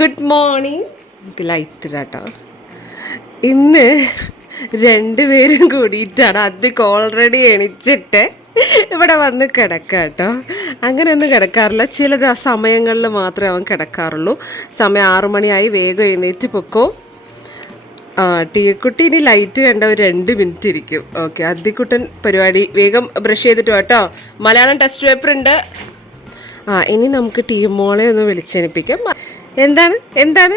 Good morning. Light കേട്ടോ. ഇന്ന് രണ്ടുപേരും കൂടിയിട്ടാണ് അധികം ഓൾറെഡി എണിച്ചിട്ട് ഇവിടെ വന്ന് കിടക്കുക കേട്ടോ. അങ്ങനെയൊന്നും കിടക്കാറില്ല, ചില സമയങ്ങളിൽ മാത്രമേ അവൻ കിടക്കാറുള്ളൂ. സമയം 6 മണിയായി, വേഗം എഴുന്നേറ്റ് പൊക്കോ. ടീക്കുട്ടി ഇനി ലൈറ്റ് കണ്ട ഒരു 2 മിനിറ്റ് ഇരിക്കും. ഓക്കെ, അദ്ദിക്കുട്ടൻ പരിപാടി വേഗം ബ്രഷ് ചെയ്തിട്ട് കേട്ടോ. മലയാളം ടെസ്റ്റ് പേപ്പർ ഉണ്ട്. ഇനി നമുക്ക് മോളെ ഒന്ന് വിളിച്ചെണിപ്പിക്കാം. എന്താണ്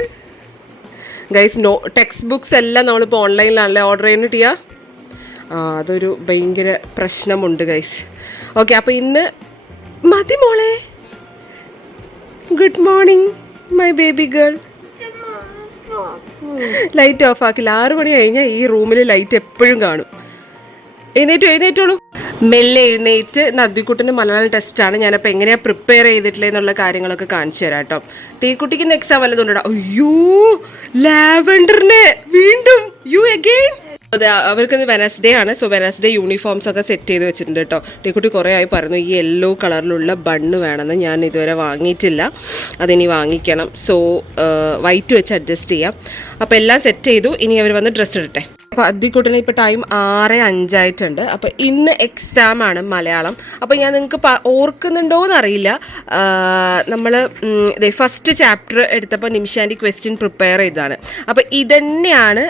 ഗൈസ്, ടെക്സ്റ്റ് ബുക്സ് എല്ലാം നമ്മളിപ്പോൾ ഓൺലൈനിലാണല്ലേ ഓർഡർ ചെയ്യുന്നത് അതൊരു ഭയങ്കര പ്രശ്നമുണ്ട് ഗൈസ്. ഓക്കെ, അപ്പോൾ ഇന്ന് മതി മോളെ. Good morning my baby girl. Light off ആക്കില്ല. 6 മണി കഴിഞ്ഞാൽ ഈ റൂമിൽ ലൈറ്റ് എപ്പോഴും കാണും. എഴുന്നേറ്റോളൂ. മെല്ലെ എഴുന്നേറ്റ്. നദ്ദിക്കുട്ടിന് മലയാളം ടെസ്റ്റാണ്. ഞാനപ്പോൾ എങ്ങനെയാണ് പ്രിപ്പയർ ചെയ്തിട്ടില്ല എന്നുള്ള കാര്യങ്ങളൊക്കെ കാണിച്ചു തരാം കേട്ടോ. ടീക്കുട്ടിക്ക് എക്സാം വല്ലതുകൊണ്ടാ. അയ്യോ, ലാവൻഡറിനെ വീണ്ടും യു അഗെയിൻ. അതെ, അവർക്കിത് വെനസ്ഡേ ആണ്. സോ വെനസ്ഡേ യൂണിഫോംസ് ഒക്കെ സെറ്റ് ചെയ്ത് വെച്ചിട്ടുണ്ട് കേട്ടോ. ടീക്കുട്ടി കുറേ ആയി പറഞ്ഞു ഈ യെല്ലോ കളറിലുള്ള ബണ്ണ് വേണമെന്ന്. ഞാൻ ഇതുവരെ വാങ്ങിയിട്ടില്ല, അതിനി വാങ്ങിക്കണം. സോ വൈറ്റ് വെച്ച് അഡ്ജസ്റ്റ് ചെയ്യാം. അപ്പോൾ എല്ലാം സെറ്റ് ചെയ്തു. ഇനി അവർ വന്ന് ഡ്രസ്സ് ഇടട്ടെ. അപ്പോൾ അദ്ദിക്കുട്ടന് ഇപ്പോൾ ടൈം 6:05 അപ്പോൾ ഇന്ന് എക്സാം ആണ് മലയാളം. അപ്പോൾ ഞാൻ നിങ്ങൾക്ക് ഓർക്കുന്നുണ്ടോയെന്ന് അറിയില്ല, നമ്മൾ ഫസ്റ്റ് ചാപ്റ്റർ എടുത്തപ്പോൾ നിമിഷാൻ്റെ ക്വസ്റ്റ്യൻ പ്രിപ്പയർ ചെയ്തതാണ്. അപ്പോൾ ഇതന്നെയാണ്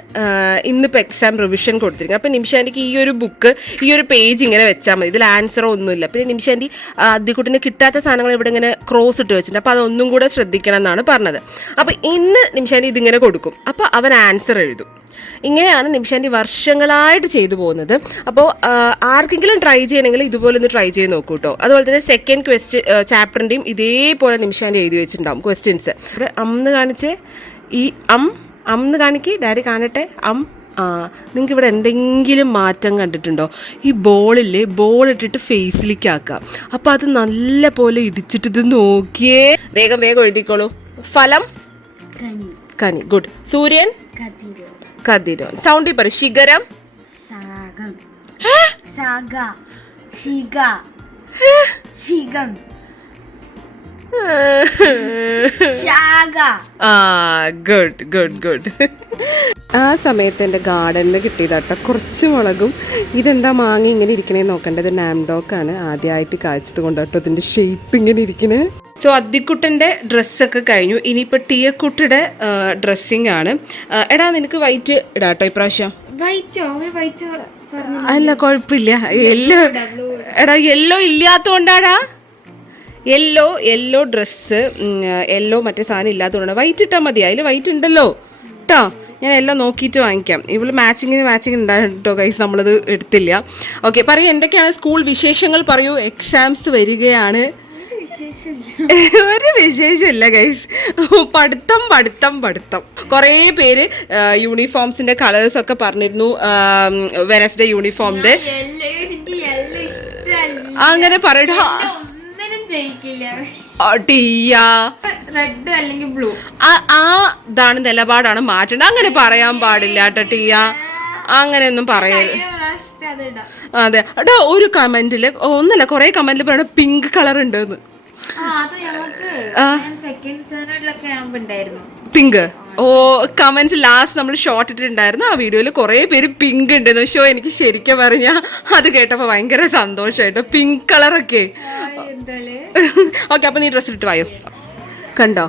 ഇന്നിപ്പോൾ എക്സാം റിവിഷൻ കൊടുത്തിരിക്കുന്നത്. അപ്പോൾ നിമിഷാൻ്റെക്ക് ഈ ഒരു ബുക്ക്, ഈ ഒരു പേജ് ഇങ്ങനെ വെച്ചാൽ മതി. ഇതിൽ ആൻസറോ ഒന്നുമില്ല. പിന്നെ നിമിഷാൻ്റെ അദ്ദിക്കുട്ടിന് കിട്ടാത്ത സാധനങ്ങൾ ഇവിടെ ഇങ്ങനെ ക്രോസ് ഇട്ട് വെച്ചിട്ടുണ്ട്. അപ്പോൾ അതൊന്നും കൂടെ ശ്രദ്ധിക്കണം എന്നാണ് പറഞ്ഞത്. അപ്പോൾ ഇന്ന് നിമിഷാൻ്റെ ഇതിങ്ങനെ കൊടുക്കും. അപ്പോൾ അവൻ ആൻസർ എഴുതും. ഇങ്ങനെയാണ് നിമിഷാൻ്റെ വർഷങ്ങളായിട്ട് ചെയ്തു പോകുന്നത്. അപ്പോൾ ആർക്കെങ്കിലും ട്രൈ ചെയ്യണമെങ്കിൽ ഇതുപോലെ ഒന്ന് ട്രൈ ചെയ്ത് നോക്കൂ കേട്ടോ. അതുപോലെ തന്നെ സെക്കൻഡ് ചാപ്റ്ററിൻ്റെയും ഇതേപോലെ നിമിഷാൻ്റെ എഴുതി വെച്ചിട്ടുണ്ടാവും ക്വസ്റ്റ്യൻസ്. അന്ന് കാണിച്ചേ, ഈ അന്ന് കാണിക്ക്, ഡാഡി കാണട്ടെ. നിങ്ങൾക്ക് ഇവിടെ എന്തെങ്കിലും മാറ്റം കണ്ടിട്ടുണ്ടോ? ഈ ബോൾ ഇട്ടിട്ട് ഫേസിലേക്ക് ആക്കാം. അപ്പോൾ അത് നല്ല പോലെ ഇടിച്ചിട്ട് ഇത് നോക്കിയേ. വേഗം എഴുതിക്കോളൂ. ഫലം കനി. ഗുഡ്. സൂര്യൻ കതിരോൻ. സൗണ്ടി പറ. ശിഖരം ഗുഡ്. ആ സമയത്ത് എൻ്റെ ഗാർഡനിൽ കിട്ടിയതാട്ടോ കുറച്ച് മുളകും. ഇതെന്താ മാങ്ങ ഇങ്ങനെ ഇരിക്കണേ നോക്കേണ്ടത്. നാംഡോക്കാണ് ആദ്യമായിട്ട് കാഴ്ചത് കൊണ്ടാട്ടോ ഇതിൻ്റെ ഷേപ്പ് ഇങ്ങനെ ഇരിക്കണേ. സോ അദ്ദിക്കുട്ടൻ്റെ ഡ്രസ്സൊക്കെ കഴിഞ്ഞു. ഇനിയിപ്പോൾ ടീയക്കുട്ടിയുടെ ഡ്രസ്സിങ് ആണ്. എടാ നിനക്ക് വൈറ്റ് ഇടാട്ടോ ഇപ്രാവശ്യം. അല്ല കുഴപ്പമില്ല. യെല്ലോ ഇല്ലാത്തതുകൊണ്ടാടാ. യെല്ലോ ഡ്രസ്സ്, യെല്ലോ മറ്റേ സാധനം ഇല്ലാത്തതുകൊണ്ടാണ്. വൈറ്റ് ഇട്ടാൽ മതി, അതിൽ വൈറ്റ് ഉണ്ടല്ലോ കേട്ടോ. ഞാൻ എല്ലാം നോക്കിയിട്ട് വാങ്ങിക്കാം. ഇവിടെ മാച്ചിങ് ഉണ്ടായിരുന്നു കേട്ടോ ഗൈസ്, നമ്മളത് എടുത്തില്ല. ഓക്കെ, പറയൂ എന്തൊക്കെയാണ് സ്കൂൾ വിശേഷങ്ങൾ പറയൂ. എക്സാംസ് വരികയാണ്. ഒരു വിശേഷമില്ല ഗൈസ്, പഠിത്തം. കുറേ പേര് യൂണിഫോംസിന്റെ കളേഴ്സ് ഒക്കെ പറഞ്ഞിരുന്നു. വെനസ്ഡേ യൂണിഫോമിന്റെ അങ്ങനെ പറയടാ. റെഡ് അല്ലെങ്കിൽ ബ്ലൂ, ഇതാണ് നിലപാടാണ് മാറ്റേണ്ടത്. അങ്ങനെ പറയാൻ പാടില്ല കേട്ടോ ടീയ, അങ്ങനെയൊന്നും പറയരുത്. അതെ എടാ, ഒരു കമന്റില് ഒന്നല്ല കുറെ കമന്റിൽ പറയണ പിങ്ക് കളർ ഉണ്ടെന്ന്. പിങ്ക് കമന്റ്സ് ലാസ്റ്റ് നമ്മൾ ഷോർട്ട് ഇട്ടിട്ടുണ്ടായിരുന്നു. ആ വീഡിയോയിൽ കുറേ പേര് പിങ്ക് ഉണ്ടെന്ന്. ഷോ എനിക്ക് ശരിക്കും പറഞ്ഞാൽ അത് കേട്ടപ്പോൾ ഭയങ്കര സന്തോഷമായിട്ടോ, പിങ്ക് കളറൊക്കെ. ഓക്കെ, അപ്പം നീ ഡ്രസ്സ് ഇട്ട് വായോ. കണ്ടോ,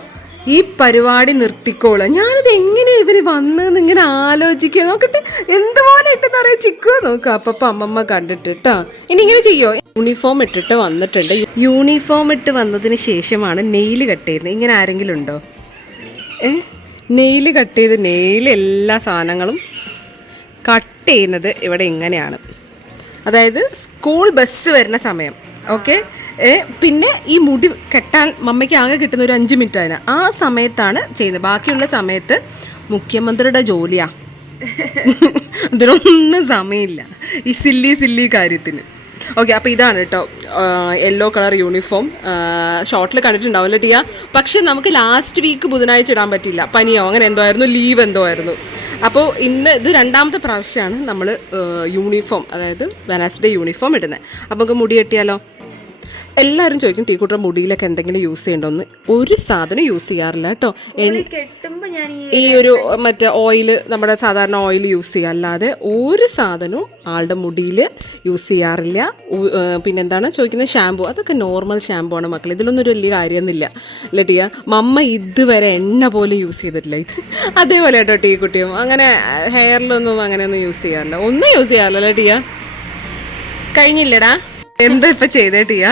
ഈ പരിപാടി നിർത്തിക്കോളാം. ഞാനിത് എങ്ങനെയാ ഇവര് വന്നെന്ന് ഇങ്ങനെ ആലോചിക്കുക. നോക്കട്ടെ എന്തുപോലെ ഇട്ടെന്ന് അറിയാം. ചിക്കുവോ നോക്കുക. അപ്പം അമ്മമ്മ കണ്ടിട്ട് കേട്ടോ. ഇനി ഇങ്ങനെ ചെയ്യോ. യൂണിഫോം ഇട്ടിട്ട് വന്നിട്ടുണ്ട്. യൂണിഫോം ഇട്ട് വന്നതിന് ശേഷമാണ് നെയിൽ കട്ട് ചെയ്യുന്നത്. ഇങ്ങനെ ആരെങ്കിലും ഉണ്ടോ? നെയിൽ കട്ട് ചെയ്ത് എല്ലാ സാധനങ്ങളും കട്ട് ചെയ്യുന്നത് ഇവിടെ ഇങ്ങനെയാണ്. അതായത് സ്കൂൾ ബസ് വരുന്ന സമയം. ഓക്കെ, പിന്നെ ഈ മുടി കെട്ടാൻ മമ്മയ്ക്ക് ആകെ കിട്ടുന്ന ഒരു 5 മിനിറ്റ് അതിന്. ആ സമയത്താണ് ചെയ്യുന്നത്. ബാക്കിയുള്ള സമയത്ത് മുഖ്യമന്ത്രിയുടെ ജോലിയാ. അതിനൊന്നും സമയമില്ല ഈ സില്ലി കാര്യത്തിന്. ഓക്കെ, അപ്പോൾ ഇതാണ് കേട്ടോ യെല്ലോ കളർ യൂണിഫോം. ഷോർട്ടിൽ കണ്ടിട്ടുണ്ടാവില്ല ടീയ. പക്ഷെ നമുക്ക് ലാസ്റ്റ് വീക്ക് ബുധനാഴ്ച ഇടാൻ പറ്റില്ല, പനിയോ അങ്ങനെ എന്തോ ആയിരുന്നു, ലീവ് എന്തോ ആയിരുന്നു. അപ്പോൾ ഇന്ന് ഇത് 2ാമത്തെ പ്രാവശ്യമാണ് നമ്മൾ യൂണിഫോം, അതായത് വെനസ്ഡേ യൂണിഫോം ഇടുന്നത്. അപ്പോൾ നമുക്ക് മുടി കെട്ടിയാലോ. എല്ലാവരും ചോദിക്കും ടീക്കുട്ടിയുടെ മുടിയിലൊക്കെ എന്തെങ്കിലും യൂസ് ചെയ്യണ്ടോന്ന്. ഒരു സാധനം യൂസ് ചെയ്യാറില്ല കേട്ടോ. ഈ ഒരു മറ്റേ ഓയിൽ, നമ്മുടെ സാധാരണ ഓയിൽ യൂസ് ചെയ്യുക, അല്ലാതെ ഒരു സാധനവും ആളുടെ മുടിയിൽ യൂസ് ചെയ്യാറില്ല. പിന്നെന്താണ് ചോദിക്കുന്നത്, ഷാമ്പു, അതൊക്കെ നോർമൽ ഷാമ്പു ആണ് മക്കൾ, ഇതിലൊന്നും ഒരു വലിയ കാര്യമൊന്നുമില്ല അല്ലേ ടിയ? മമ്മ ഇതുവരെ എണ്ണ പോലും യൂസ് ചെയ്തിട്ടില്ല. അതേപോലെ കേട്ടോ ടീക്കുട്ടിയും അങ്ങനെ ഹെയറിലൊന്നും അങ്ങനെയൊന്നും യൂസ് ചെയ്യാറില്ല, ഒന്നും യൂസ് ചെയ്യാറില്ല അല്ലേ ടിയ? കഴിഞ്ഞില്ലടാ, എന്താ ഇപ്പം ചെയ്തേ ടിയ?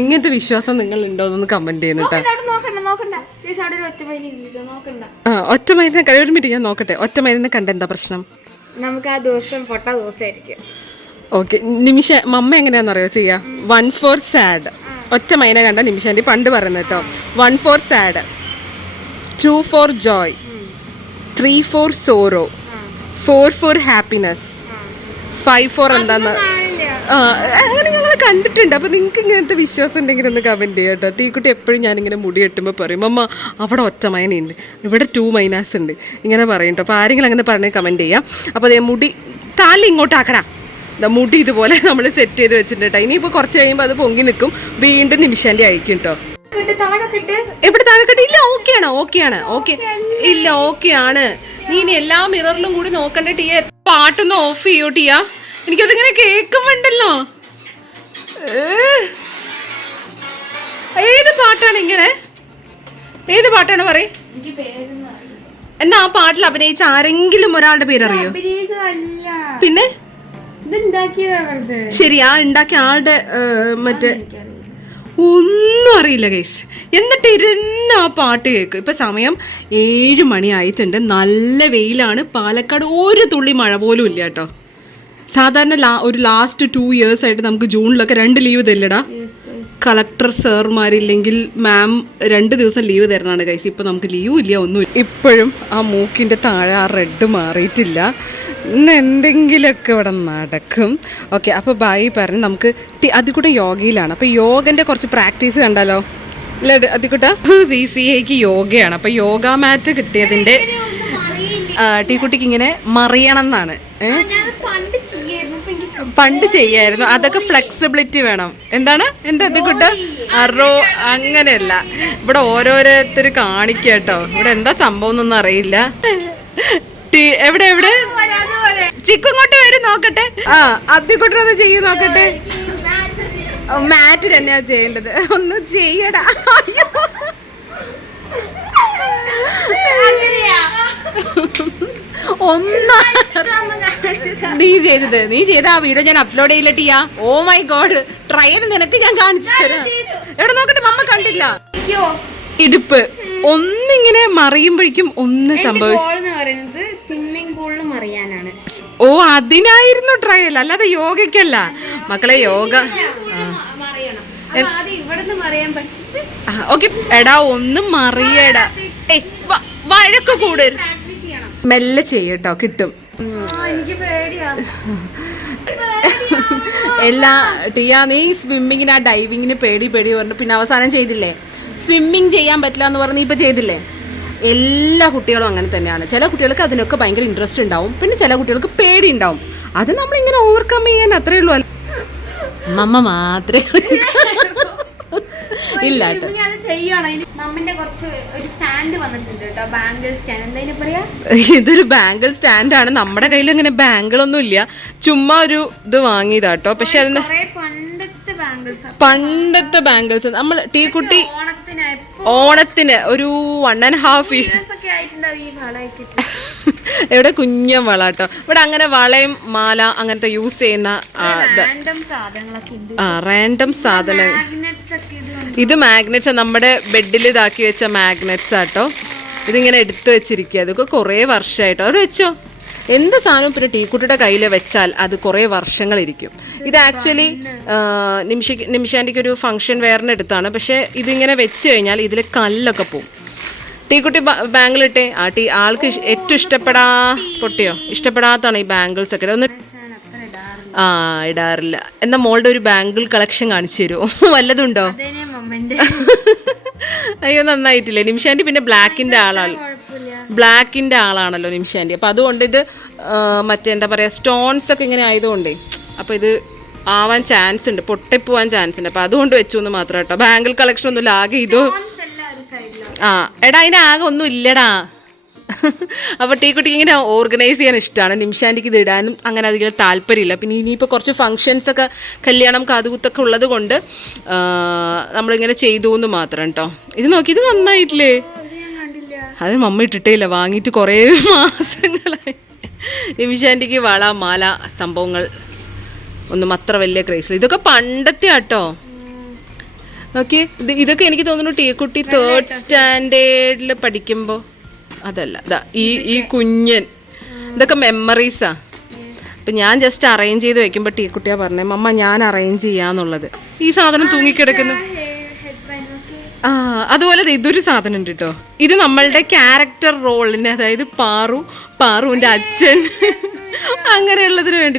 ഇങ്ങനത്തെ വിശ്വാസം നിങ്ങൾ ഉണ്ടോന്നൊന്ന് കമന്റ് ചെയ്യുന്നുട്ടോ. ഒറ്റമൈലിനെ ഒരു മിനിറ്റ് ഞാൻ നോക്കട്ടെ. ഒറ്റമൈലിനെ കണ്ട എന്താ പ്രശ്നം? നമുക്ക് ആ ദിവസം പൊട്ട ദിവസമായിരിക്കും. ഓക്കെ, നിമിഷ മമ്മ എങ്ങനെയാണെന്നറിയോ ചെയ്യാ? 1 for sad. ഒറ്റ മൈന കണ്ട നിമിഷാൻ്റെ പണ്ട് പറയുന്നത് കേട്ടോ. 1 for sad, 2 for joy, 3 for sorrow, 4 for happiness, 5 for എന്താന്ന് അങ്ങനെ ഞങ്ങൾ കണ്ടിട്ടുണ്ട്. അപ്പോൾ നിങ്ങൾക്ക് ഇങ്ങനത്തെ വിശ്വാസം ഉണ്ടെങ്കിൽ ഒന്ന് കമൻറ്റ് ചെയ്യാം കേട്ടോ. ടീക്കുട്ടി എപ്പോഴും ഞാനിങ്ങനെ മുടി കെട്ടുമ്പോൾ പറയും, അമ്മ അവിടെ ഒറ്റ മൈനയുണ്ട്, ഇവിടെ 2 മൈനാസ് ഉണ്ട്, ഇങ്ങനെ പറയും കേട്ടോ. അപ്പോൾ ആരെങ്കിലും അങ്ങനെ പറഞ്ഞ് കമൻറ്റ് ചെയ്യാം. അപ്പോൾ അതേ മുടി താലി ഇങ്ങോട്ടാക്കടാ, മുടി ഇതുപോലെ നമ്മൾ സെറ്റ് ചെയ്ത് വെച്ചിട്ടുണ്ട് കേട്ടോ. ഇനിയിപ്പോൾ കുറച്ച് കഴിയുമ്പോൾ അത് പൊങ്ങി നിൽക്കും, വീണ്ടും നിമിഷാൻ്റെ അഴിക്കും കേട്ടോ. എവിടെ താഴെക്കെട്ട്? ഇല്ല, ഓക്കെയാണ്, ഓക്കെയാണ്, ഓക്കെ, ഇല്ല, ഓക്കെയാണ്. നീ ഇനി എല്ലാ മിററിലും കൂടി നോക്കണ്ട ടീയ. പാട്ടൊന്ന് ഓഫ് ചെയ്യൂ ടീയ, എനിക്കതിങ്ങനെ കേൾക്കുമ്പോണ്ടല്ലോ. ഏത് പാട്ടാണ് ഇങ്ങനെ? ഏത് പാട്ടാണ് പറയും? എന്നാ ആ പാട്ടിൽ അഭിനയിച്ച ആരെങ്കിലും ഒരാളുടെ പേരറിയോ? പിന്നെ ശരിയാ, ഉണ്ടാക്കിയ ആളുടെ മറ്റേ ഒന്നും അറിയില്ല ഗൈസ്. എന്നിട്ട് ഇരുന്ന് ആ പാട്ട് കേൾക്കും. ഇപ്പം സമയം 7 മണി ആയിട്ടുണ്ട്, നല്ല വെയിലാണ്. പാലക്കാട് ഒരു തുള്ളി മഴ പോലും ഇല്ല കേട്ടോ. സാധാരണ ഒരു ലാസ്റ്റ് 2 years ആയിട്ട് നമുക്ക് ജൂണിലൊക്കെ 2 ലീവ് തരില്ലടാ. കളക്ടർ സാറുമാരില്ലെങ്കിൽ മാം 2 ദിവസം ലീവ് തരണമാണ് ഗൈസ്. ഇപ്പം നമുക്ക് ലീവും ഇല്ല, ഒന്നുമില്ല. ഇപ്പോഴും ആ മൂക്കിൻ്റെ താഴെ ആ റെഡ് മാറിയിട്ടില്ല. ഇന്ന് എന്തെങ്കിലുമൊക്കെ ഇവിടെ നടക്കും. ഓക്കെ, അപ്പോൾ ബൈ പറഞ്ഞ് നമുക്ക് അതികൂടെ യോഗയിലാണ്. അപ്പോൾ യോഗൻ്റെ കുറച്ച് പ്രാക്ടീസ് കണ്ടാലോ അല്ലേ അതികൂട്ട? CCAക്ക് യോഗയാണ്. അപ്പോൾ യോഗ മാറ്റ് കിട്ടിയതിൻ്റെ ടീക്കുട്ടിക്ക് ഇങ്ങനെ മറിയണം എന്നാണ്. പണ്ട് ചെയ്യായിരുന്നു, അതൊക്കെ ഫ്ലെക്സിബിലിറ്റി വേണം. എന്താണ് എന്താ അതികൂട്ട? അങ്ങനെയല്ല, ഇവിടെ ഓരോരുത്തർ കാണിക്കുക കേട്ടോ. ഇവിടെ എന്താ സംഭവം എന്നൊന്നും അറിയില്ല. എവിടെ എവിടെ ചിക്കു ഇങ്ങോട്ട് വരും നോക്കട്ടെ. അതികൂട്ടൊന്ന് ചെയ്യും നോക്കട്ടെ. മാറ്റ് തന്നെയാ ചെയ്യേണ്ടത്, ഒന്ന് ചെയ്യടാ. നീ ചെയ്ത ആ വീഡിയോ ഞാൻ അപ്ലോഡ് ചെയ്യില്ല ടിയാ. ഓ മൈ ഗോഡ്, ട്രയൽ നിനക്ക് ഞാൻ കാണിച്ചു തരാം. എവിടെ നോക്കട്ടെ, മമ്മ കണ്ടില്ല. ഇടുപ്പ് ഒന്നിങ്ങനെ മറിയുമ്പോഴേക്കും ഒന്ന് സംഭവിക്കും. സ്വിമ്മിംഗ് പൂളിൽ മറിയാനാണ്. ഓ, അതിനായിരുന്നു ട്രയൽ, അല്ലാതെ യോഗയ്ക്കല്ല മക്കളെ. യോഗ ഓക്കെ എടാ, ഒന്ന് മറിയടാ. വഴക്ക് കൂടരുത്, മെല്ലെ ചെയ്യട്ടോ, കിട്ടും. എല്ലാ ടിയാ, നീ സ്വിമ്മിങ്ങിന് ആ ഡൈവിങ്ങിന് പേടി പറഞ്ഞു, പിന്നെ അവസാനം ചെയ്തില്ലേ? സ്വിമ്മിങ് ചെയ്യാൻ പറ്റില്ല എന്ന് പറഞ്ഞ് ഇപ്പം ചെയ്തില്ലേ? എല്ലാ കുട്ടികളും അങ്ങനെ തന്നെയാണ്. ചില കുട്ടികൾക്ക് അതിനൊക്കെ ഭയങ്കര ഇൻട്രസ്റ്റ് ഉണ്ടാവും, പിന്നെ ചില കുട്ടികൾക്ക് പേടി ഉണ്ടാവും. അത് നമ്മളിങ്ങനെ ഓവർകം ചെയ്യാൻ അത്രേ ഉള്ളൂ. മമ്മ മാത്രമേ ഇല്ല ഇതൊരു ബാംഗിൾ സ്റ്റാൻഡാണ്. നമ്മുടെ കയ്യിൽ അങ്ങനെ ബാംഗിളൊന്നും ഇല്ല, ചുമ്മാ ഒരു ഇത് വാങ്ങിയതാട്ടോ. പക്ഷെ അതിന് പണ്ടത്തെ ബാംഗിൾസ് നമ്മൾ ടീക്കുട്ടി ഓണത്തിന് ഒരു 1.5 years ഇവിടെ കുഞ്ഞ വള കേട്ടോ. ഇവിടെ അങ്ങനെ വളയും മാല അങ്ങനത്തെ യൂസ് ചെയ്യുന്ന റാൻഡം സാധനം. ഇത് മാഗ്നറ്റ്സ്, നമ്മുടെ ബെഡിൽ ഇതാക്കി വെച്ച മാഗ്നറ്റ്സ് ആട്ടോ. ഇതിങ്ങനെ എടുത്തു വെച്ചിരിക്കുക. അതൊക്കെ കുറേ വർഷമായിട്ടോ. അവർ വെച്ചോ, എന്ത് സാധനവും പിന്നെ ടീക്കുട്ടിയുടെ കയ്യിൽ വെച്ചാൽ അത് കുറേ വർഷങ്ങളിരിക്കും. ഇത് ആക്ച്വലി നിമിഷാൻ്റെക്ക് ഒരു ഫംഗ്ഷൻ വെയറിന് എടുത്താണ്. പക്ഷേ ഇതിങ്ങനെ വെച്ച് കഴിഞ്ഞാൽ ഇതിൽ കല്ലൊക്കെ പോവും. ടീക്കുട്ടി ബാംഗിളിട്ടെ ആൾക്ക് ഏറ്റവും ഇഷ്ടപ്പെടാത്താണ് ഈ ബാംഗിൾസ് ഒക്കെ. ഒന്ന് ഇടാറില്ല. എന്നാൽ മോളുടെ ഒരു ബാംഗിൾ കളക്ഷൻ കാണിച്ചു തരുമോ? വല്ലതുണ്ടോ? അയ്യോ, നന്നായിട്ടില്ലേ നിമിഷാൻ്റി? പിന്നെ ബ്ലാക്കിൻ്റെ ആളാണല്ലോ നിമിഷാൻ്റി. അപ്പോൾ അതുകൊണ്ട് ഇത് മറ്റേ എന്താ പറയുക, സ്റ്റോൺസ് ഒക്കെ ഇങ്ങനെ ആയതുകൊണ്ടേ അപ്പോൾ ഇത് ആവാൻ ചാൻസ് ഉണ്ട്, പൊട്ടിപ്പോവാൻ ചാൻസ് ഉണ്ട്. അപ്പം അതുകൊണ്ട് വെച്ചു എന്ന് മാത്രം കേട്ടോ. ബാംഗിൾ കളക്ഷൻ ഒന്നുമില്ല, ആകെ ഇതോ. ആ എടാ അതിന് ആകെ ഒന്നും ഇല്ലടാ. അപ്പോൾ ടീക്കുട്ടിക്ക് ഇങ്ങനെ ഓർഗനൈസ് ചെയ്യാൻ ഇഷ്ടമാണ്. നിമിഷാൻ്റിക്ക് ഇത് ഇടാനും അങ്ങനെ അധികം താല്പര്യമില്ല. പിന്നെ ഇനിയിപ്പോൾ കുറച്ച് ഫങ്ഷൻസൊക്കെ, കല്യാണം, കാതുകുത്തൊക്കെ ഉള്ളത് കൊണ്ട് നമ്മളിങ്ങനെ ചെയ്തു എന്ന് മാത്രം കേട്ടോ. ഇത് നോക്കി, ഇത് നന്നായിട്ടില്ലേ? അത് മമ്മ ഇട്ടിട്ടേ ഇല്ല, വാങ്ങിയിട്ട് കുറേ മാസങ്ങളായി. നിമിഷാൻ്റിക്ക് വള, മാല സംഭവങ്ങൾ ഒന്നും അത്ര വലിയ ക്രേസ്. ഇതൊക്കെ പണ്ടത്തെ ആട്ടോ. ഓക്കെ, ഇതൊക്കെ എനിക്ക് തോന്നുന്നു ടീക്കുട്ടി 3rd സ്റ്റാൻഡേർഡിൽ പഠിക്കുമ്പോൾ. അതല്ല, ഇതാ ഈ കുഞ്ഞൻ, ഇതൊക്കെ മെമ്മറീസാ. അപ്പം ഞാൻ ജസ്റ്റ് അറേഞ്ച് ചെയ്ത് വെക്കുമ്പോൾ ടീക്കുട്ടിയാ പറഞ്ഞേ, മമ്മ ഞാൻ അറേഞ്ച് ചെയ്യാന്നുള്ളത്. ഈ സാധനം തൂങ്ങിക്കിടക്കുന്നു. ആ അതുപോലെ ഇതൊരു സാധനം ഉണ്ട് കേട്ടോ. ഇത് നമ്മളുടെ ക്യാരക്ടർ റോളിന്, അതായത് പാറുവിൻ്റെ അച്ഛൻ അങ്ങനെയുള്ളതിന് വേണ്ടി